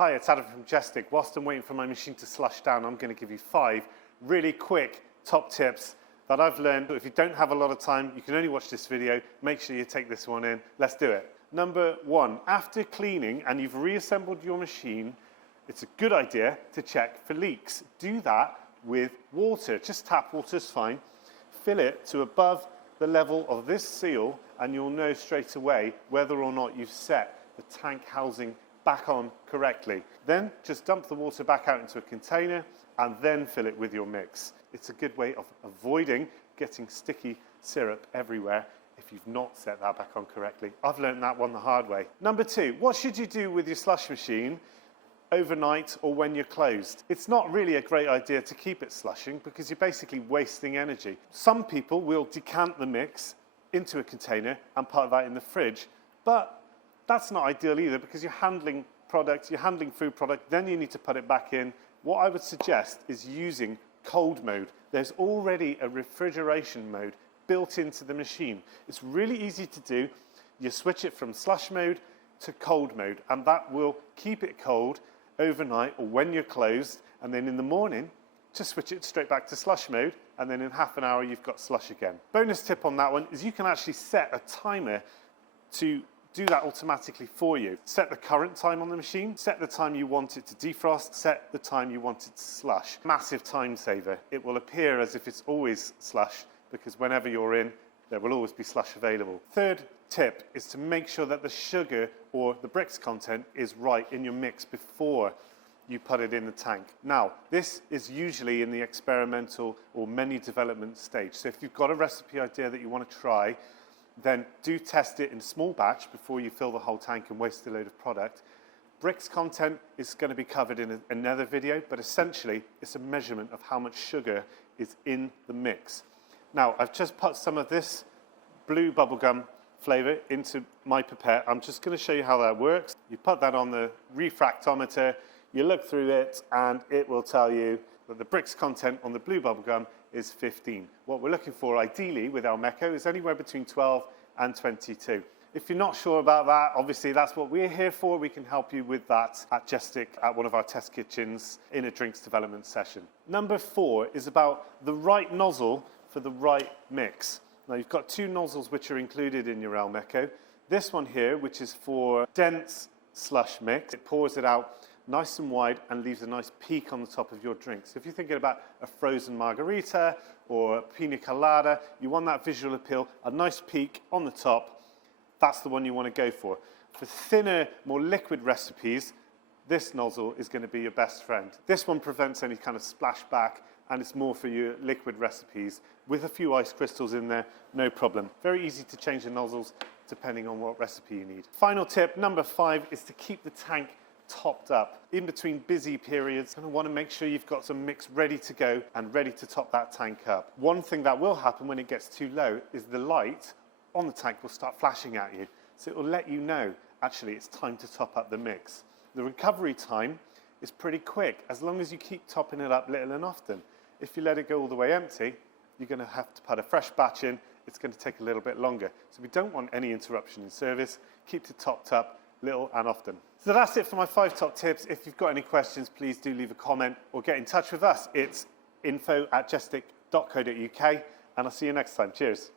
Hi, it's Adam from Jestic. Whilst I'm waiting for my machine to slush down, I'm going to give you 5 really quick top tips that I've learned. If you don't have a lot of time, you can only watch this video. Make sure you take this one in. Let's do it. Number 1, after cleaning and you've reassembled your machine, it's a good idea to check for leaks. Do that with water. Just tap water is fine. Fill it to above the level of this seal and you'll know straight away whether or not you've set the tank housing back on correctly. Then just dump the water back out into a container and then fill it with your mix. It's a good way of avoiding getting sticky syrup everywhere if you've not set that back on correctly. I've learned that one the hard way. Number 2, what should you do with your slush machine overnight or when you're closed? It's not really a great idea to keep it slushing because you're basically wasting energy. Some people will decant the mix into a container and put that in the fridge, but that's not ideal either because you're handling products, you're handling food product, then you need to put it back in. What I would suggest is using cold mode. There's already a refrigeration mode built into the machine. It's really easy to do. You switch it from slush mode to cold mode and that will keep it cold overnight or when you're closed, and then in the morning just switch it straight back to slush mode and then in half an hour you've got slush again. Bonus tip on that one is you can actually set a timer to do that automatically for you. Set the current time on the machine, set the time you want it to defrost, set the time you want it to slush. Massive time saver. It will appear as if it's always slush because whenever you're in, there will always be slush available. Third tip is to make sure that the sugar or the Brix content is right in your mix before you put it in the tank. Now, this is usually in the experimental or menu development stage. So if you've got a recipe idea that you want to try, then do test it in small batch before you fill the whole tank and waste a load of product. Brix content is going to be covered in another video, but essentially it's a measurement of how much sugar is in the mix. Now, I've just put some of this blue bubblegum flavour into my pipette. I'm just going to show you how that works. You put that on the refractometer, you look through it, and it will tell you that the Brix content on the blue bubblegum is 15. What we're looking for ideally with Elmeco is anywhere between 12 and 22. If you're not sure about that, obviously that's what we're here for. We can help you with that at Jestic at one of our test kitchens in a drinks development session. Number 4 is about the right nozzle for the right mix. Now you've got 2 nozzles which are included in your Elmeco. This one here, which is for dense slush mix, it pours it out nice and wide and leaves a nice peak on the top of your drink. So if you're thinking about a frozen margarita or a pina colada, you want that visual appeal, a nice peak on the top, that's the one you want to go for. For thinner, more liquid recipes, this nozzle is going to be your best friend. This one prevents any kind of splashback and it's more for your liquid recipes with a few ice crystals in there, no problem. Very easy to change the nozzles depending on what recipe you need. Final tip, number 5, is to keep the tank topped up. In between busy periods, you're going to want to make sure you've got some mix ready to go and ready to top that tank up. One thing that will happen when it gets too low is the light on the tank will start flashing at you. So it will let you know, actually, it's time to top up the mix. The recovery time is pretty quick, as long as you keep topping it up little and often. If you let it go all the way empty, you're going to have to put a fresh batch in. It's going to take a little bit longer. So we don't want any interruption in service. Keep it topped up little and often. So that's it for my 5 top tips. If you've got any questions, please do leave a comment or get in touch with us. It's info@jestic.co.uk and I'll see you next time. Cheers.